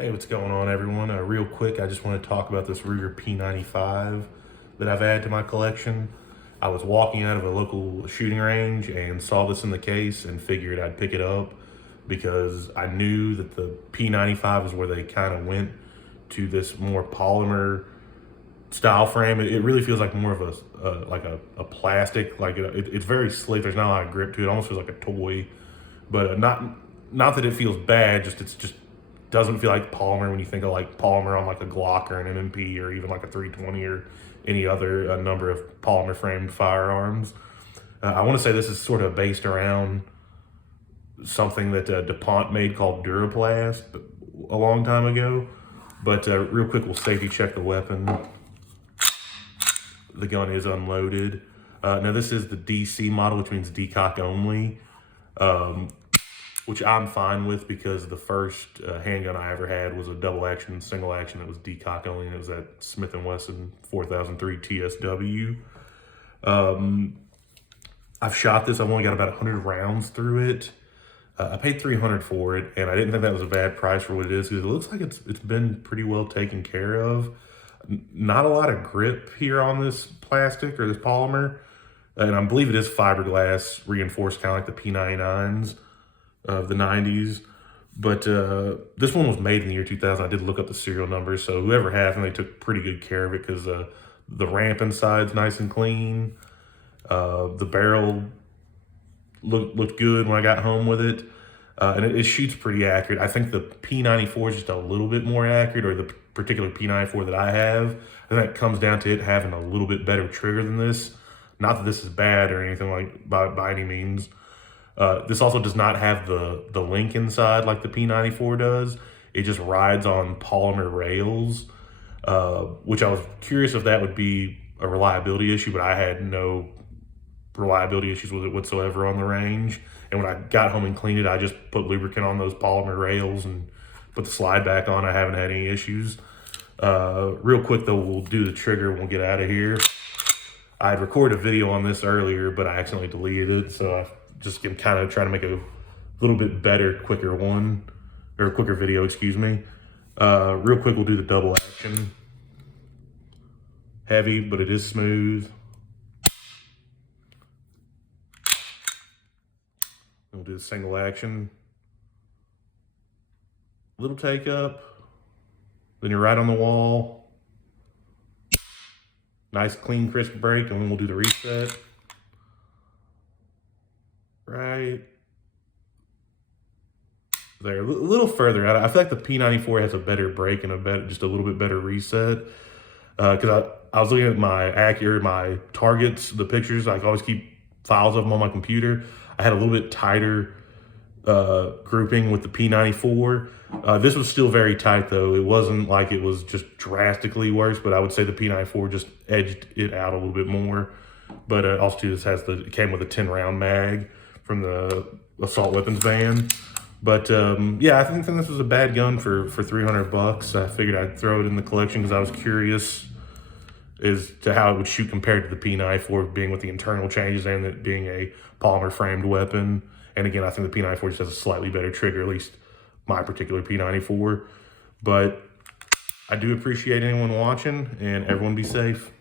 Hey, what's going on, everyone? Real quick, I just want to talk about this Ruger P95 that I've added to my collection. I was walking out of a local shooting range and saw this in the case and figured I'd pick it up because I knew that the P95 is where they kind of went to this more polymer style frame. It really feels like more of a plastic, it's very slick. There's not a lot of grip to it. It almost feels like a toy, but not that it feels bad. It's just doesn't feel like polymer when you think of like polymer on like a Glock or an M&P or even like a 320 or any other number of polymer framed firearms. I want to say this is sort of based around something that DuPont made called Duraplast a long time ago. But real quick, we'll safety check the weapon. The gun is unloaded. Now this is the DC model, which means decock only. Which I'm fine with because the first handgun I ever had was a double action, single action that was decock only, and it was that Smith & Wesson 4003 TSW. I've shot this, I've only got about 100 rounds through it. I paid $300 for it, and I didn't think that was a bad price for what it is because it looks like it's been pretty well taken care of. Not a lot of grip here on this plastic or this polymer, and I believe it is fiberglass reinforced, kind of like the P99s of the 90s. But this one was made in the year 2000. I did look up the serial number, so whoever has them, they took pretty good care of it because the ramp inside's nice and clean. The barrel looked good when I got home with it. And it shoots pretty accurate. I think the P94 is just a little bit more accurate, or the particular P94 that I have. I think that comes down to it having a little bit better trigger than this. Not that this is bad or anything like by any means. This also does not have the link inside like the P94 does. It just rides on polymer rails, which I was curious if that would be a reliability issue, but I had no reliability issues with it whatsoever on the range. And when I got home and cleaned it, I just put lubricant on those polymer rails and put the slide back on. I haven't had any issues. Real quick though, we'll do the trigger and we'll get out of here. I had recorded a video on this earlier, but I accidentally deleted it, so I just am kind of trying to make a little bit better, quicker one, or a quicker video, excuse me. Real quick, we'll do the double action. Heavy, but it is smooth. We'll do the single action. Little take up, then you're right on the wall. Nice, clean, crisp break, and then we'll do the reset. Right there, a little further out. I feel like the P94 has a better break and just a little bit better reset. Because I was looking at my targets, the pictures. I always keep files of them on my computer. I had a little bit tighter grouping with the P94. This was still very tight though. It wasn't like it was just drastically worse, but I would say the P94 just edged it out a little bit more. But also too, it came with a 10-round mag from the assault weapons ban. But yeah, I think this was a bad gun for $300. I figured I'd throw it in the collection because I was curious as to how it would shoot compared to the P94, being with the internal changes and it being a polymer framed weapon. And again, I think the P94 just has a slightly better trigger, at least my particular P94. But I do appreciate anyone watching, and everyone be safe.